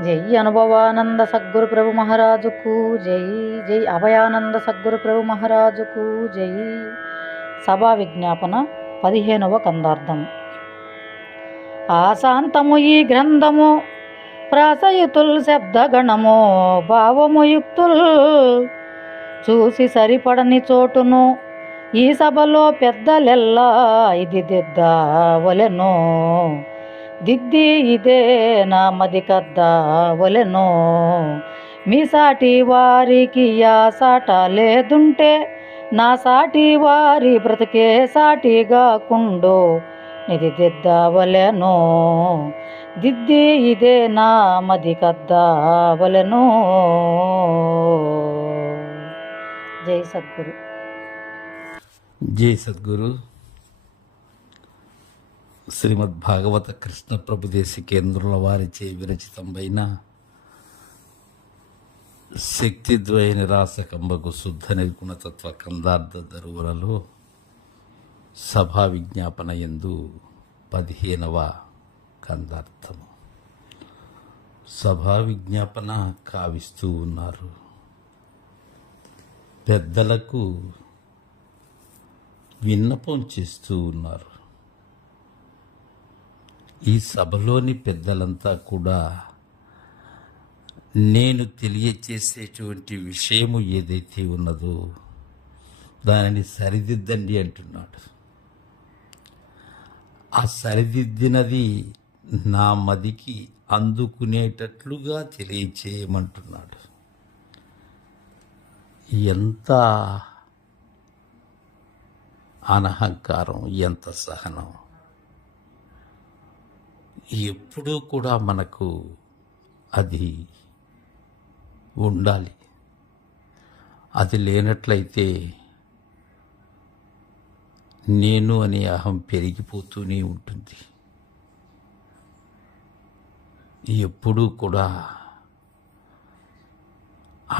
జై అనుభవానంద సద్గురు ప్రభు మహారాజుకు జై. జై అభయానంద సద్గురు ప్రభు మహారాజుకు జై. సభా విజ్ఞాపన 15వ కందార్థం. ఆశాంతము ఈ గ్రంథము ప్రాసయుతుల్ శబ్దగణము భావము యుక్తుల్ చూసి సరిపడని చోటును ఈ సభలో పెద్దలెల్లా ఇది దిద్దవలెను. దిద్ది ఇదే నా మది కద్దవలెను. మీ సాటి వారికి యా సాట లేదుంటే నా సాటి వారి బ్రతికే సాటిగా కుండు నిధి దిద్దవలెను. దిద్ది ఇదే నా మది కద్దవలెను. జై సద్గురు. జై సద్గురు. శ్రీమద్ భాగవత కృష్ణ ప్రభుదేశ కేంద్రుల వారిచే విరచితంబైన శక్తిద్వయ నిరాశకంబకు శుద్ధ నిర్గుణతత్వ కందార్థ దరువులలో సభా విజ్ఞాపన యందు 15వ కందార్థము. సభా విజ్ఞాపన కావిస్తూ ఉన్నారు. పెద్దలకు విన్నపం చేస్తూ ఉన్నారు. ఈ సభలోని పెద్దలంతా కూడా నేను తెలియచేసేటువంటి విషయము ఏదైతే ఉన్నదో దానిని సరిదిద్దండి అంటున్నాడు. ఆ సరిదిద్దినది నా మదికి అందుకునేటట్లుగా తెలియచేయమంటున్నాడు. ఎంత అనహంకారం, ఎంత సహనం! ఎప్పుడూ కూడా మనకు అది ఉండాలి. అది లేనట్లయితే నేను అనే అహం పెరిగిపోతూనే ఉంటుంది. ఎప్పుడూ కూడా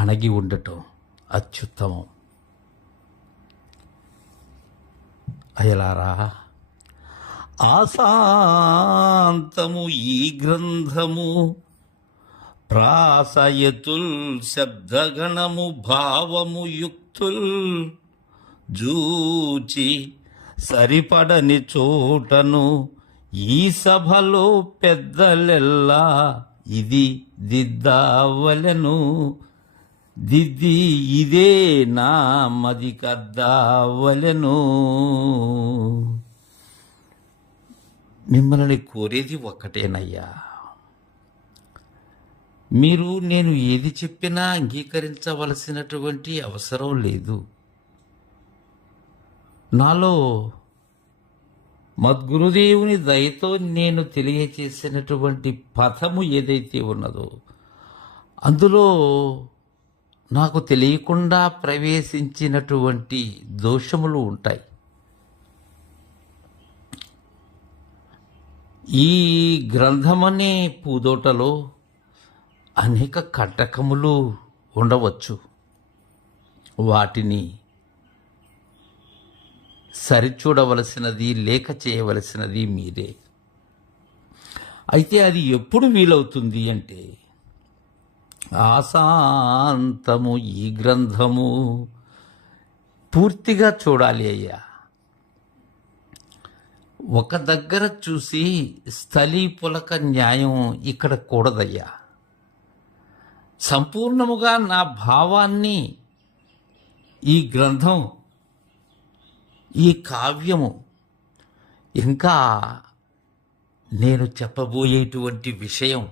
అణగి ఉండటం అత్యుత్తమం. అయలారా, ఆశాంతము ఈ గ్రంథము ప్రాసయతుల్ శబ్దగణము భావము యుక్తుల్ జూచి సరిపడని చోటను ఈ సభలో పెద్దలెల్లా ఇది దిద్దవలెను. దిద్ది ఇదే నా మది కద్దవలెను. మిమ్మల్ని కోరేది ఒక్కటేనయ్యా. మీరు నేను ఏది చెప్పినా అంగీకరించవలసినటువంటి అవసరం లేదు. నాలో మద్గురుదేవుని దయతో నేను తెలియచేసినటువంటి పథము ఏదైతే ఉన్నదో అందులో నాకు తెలియకుండా ప్రవేశించినటువంటి దోషములు ఉంటాయి. ఈ గ్రంథమనే పూదోటలో అనేక కంటకములు ఉండవచ్చు. వాటిని సరిచూడవలసినది, లేక చేయవలసినది మీరే. అయితే అది ఎప్పుడు వీలవుతుంది అంటే, ఆశాంతము ఈ గ్రంథము పూర్తిగా చూడాలి అయ్యా. ఒక దగ్గర చూసి స్థలీ పులక న్యాయం ఇక్కడ కూడదయ్యా. సంపూర్ణముగా నా భావాన్ని ఈ గ్రంథం, ఈ కావ్యము, ఇంకా నేను చెప్పబోయేటువంటి విషయం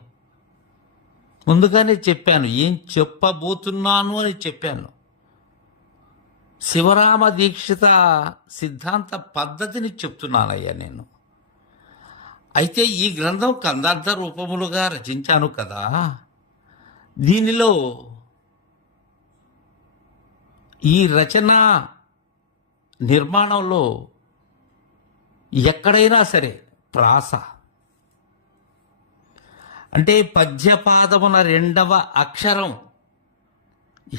ముందుగానే చెప్పాను. ఏం చెప్పబోతున్నాను అని చెప్పాను. శివరామ దీక్షిత సిద్ధాంత పద్ధతిని చెప్తున్నానయ్యా నేను. అయితే ఈ గ్రంథం కందార్థ రూపములుగా రచించాను కదా, దీనిలో ఈ రచన నిర్మాణంలో ఎక్కడైనా సరే ప్రాస అంటే పద్యపాదమున 2వ అక్షరం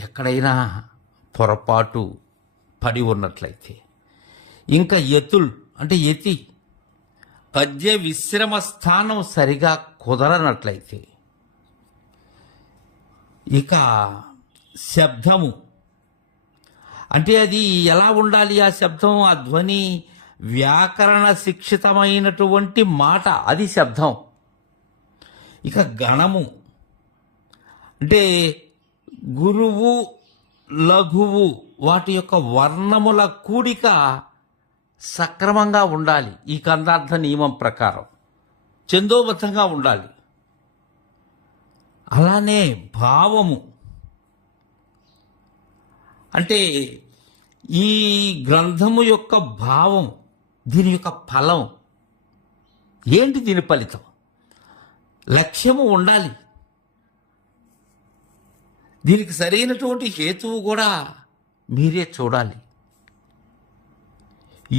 ఎక్కడైనా పొరపాటు పడి ఉన్నట్లయితే, ఇంకా యతుల్ అంటే యతి పద్య విశ్రమ స్థానం సరిగా కుదరనట్లయితే, ఇక శబ్దము అంటే అది ఎలా ఉండాలి? ఆ శబ్దం, ఆ ధ్వని వ్యాకరణ శిక్షితమైనటువంటి మాట, అది శబ్దం. ఇక గణము అంటే గురువు, లఘువు వాటి యొక్క వర్ణముల కూడిక సక్రమంగా ఉండాలి. ఈ కందార్థ నియమం ప్రకారం ఛందోబద్ధంగా ఉండాలి. అలానే భావము అంటే ఈ గ్రంథము యొక్క భావం, దీని యొక్క ఫలం ఏంటి, దీని ఫలితం, లక్ష్యము ఉండాలి. దీనికి సరైనటువంటి హేతువు కూడా మీరే చూడాలి.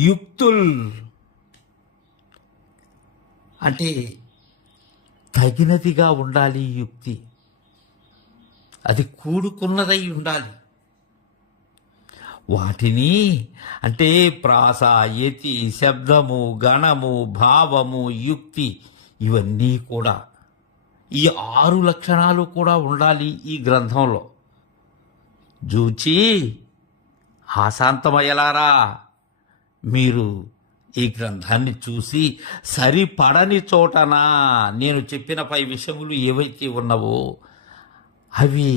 యుక్తుల్ అంటే తగినదిగా ఉండాలి. యుక్తి అది కూడుకున్నదై ఉండాలి. వాటిని అంటే ప్రాస, యతి, శబ్దము, గణము, భావము, యుక్తి ఇవన్నీ కూడా, ఈ 6 లక్షణాలు కూడా ఉండాలి ఈ గ్రంథంలో. జూచి ఆశాంతమయ్యలారా, మీరు ఈ గ్రంథాన్ని చూసి సరిపడని చోటనా నేను చెప్పిన పై విషయములు ఏవైతే ఉన్నవో అవి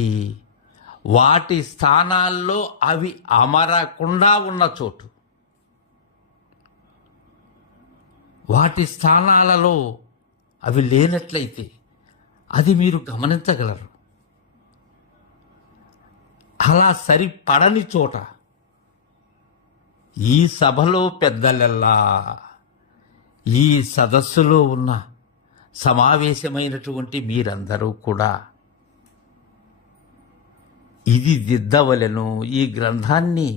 వాటి స్థానాల్లో అవి అమరకుండా ఉన్న చోటు, వాటి స్థానాలలో అవి లేనట్లయితే అది మీరు గమనించగలరు. అలా సరిపడని చోట ఈ సభలో పెద్దలెల్లా, ఈ సదస్సులో ఉన్న సమావేశమైనటువంటి మీరందరూ కూడా ఇది దిద్దవలెను, ఈ గ్రంథాన్ని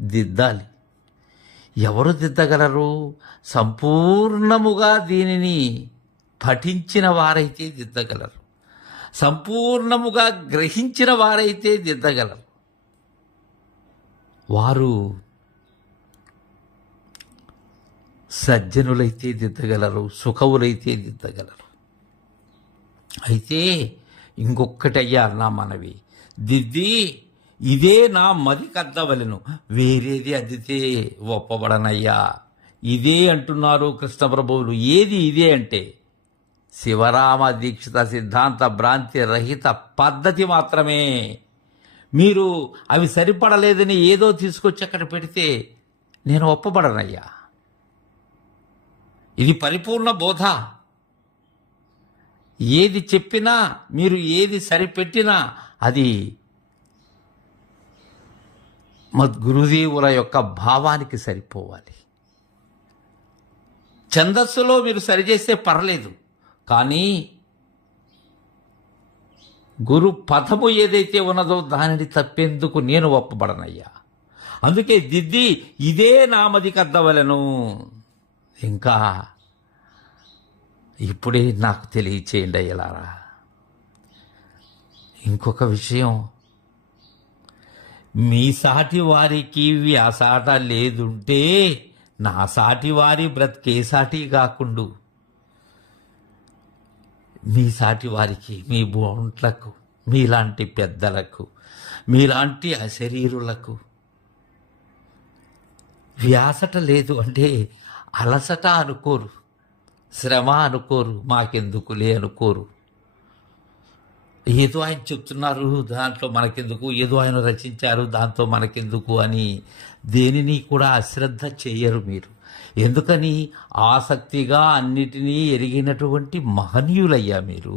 దిద్దాలి. ఎవరు దిద్దగలరు? సంపూర్ణముగా దీనిని పఠించిన వారైతే దిద్దగలరు, సంపూర్ణముగా గ్రహించిన వారైతే దిద్దగలరు. వారు సజ్జనులైతే దిద్దగలరు, సుఖవులైతే దిద్దగలరు. అయితే ఇంకొక్కటయ్యా నా మనవి, దిద్ది ఇదే నా మది కద్దవలను, వేరేది అద్దితే ఒప్పబడనయ్యా. ఇదే అంటున్నారు కృష్ణ ప్రభువులు. ఏది ఇదే అంటే శివరామ దీక్షిత సిద్ధాంత భ్రాంతి రహిత పద్ధతి మాత్రమే. మీరు అవి సరిపడలేదని ఏదో తీసుకొచ్చి అక్కడ పెడితే నేను ఒప్పబడనయ్యా. ఇది పరిపూర్ణ బోధ. ఏది చెప్పినా, మీరు ఏది సరిపెట్టినా అది గురుదేవుల యొక్క భావానికి సరిపోవాలి. ఛందస్సులో మీరు సరిచేస్తే పర్లేదు, కానీ గురు పథము ఏదైతే ఉన్నదో దానిని తప్పేందుకు నేను ఒప్పబడనయ్యా. అందుకే దిద్ది ఇదే నామది కద్దవలను. ఇంకా ఇప్పుడే నాకు తెలియచేయండి అయ్యలారా. ఇంకొక విషయం, మీ సాటి వారికి వ్యాసాట లేదుంటే నా సాటి వారి బ్రతికే సాటి కాకుండు. మీ సాటి వారికి, మీ బోంట్లకు, మీలాంటి పెద్దలకు, మీలాంటి అశరీరులకు వ్యాసట లేదు అంటే అలసట అనుకోరు, శ్రమ అనుకోరు, మాకెందుకులే అనుకోరు. ఏదో ఆయన చెప్తున్నారు దాంట్లో మనకెందుకు, ఏదో ఆయన రచించారు దాంతో మనకెందుకు అని దేనిని కూడా అశ్రద్ధ చేయరు మీరు. ఎందుకని? ఆసక్తిగా అన్నిటినీ ఎరిగినటువంటి మహనీయులయ్యా మీరు.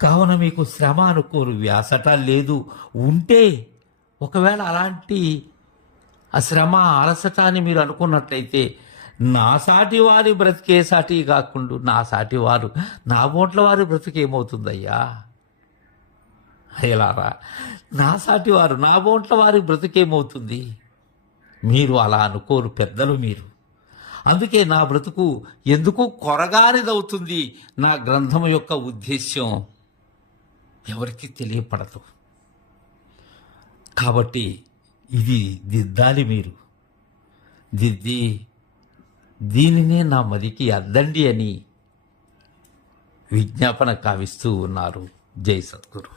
కావున మీకు శ్రమ అనుకోరు, వ్యాసట లేదు. ఉంటే ఒకవేళ అలాంటి శ్రమ, అలసట అని మీరు అనుకున్నట్లయితే నా సాటి వారి బ్రతికే సాటి కాకుండా నా సాటి వారు, నా బోట్ల వారి బ్రతికేమవుతుందయ్యా అయ్యలారా. నా సాటి వారు, నా బోట్ల వారి బ్రతికేమవుతుంది? మీరు అలా అనుకోరు పెద్దలు మీరు. అందుకే నా బ్రతుకు ఎందుకు కొరగానిదవుతుంది. నా గ్రంథం యొక్క ఉద్దేశ్యం ఎవరికి తెలియపడదు. కాబట్టి ఇది దిద్దాలి మీరు. దిద్ది దీనినే నా మదికి అద్దండి అని విజ్ఞాపన కావిస్తూ ఉన్నారు జై సద్గురు.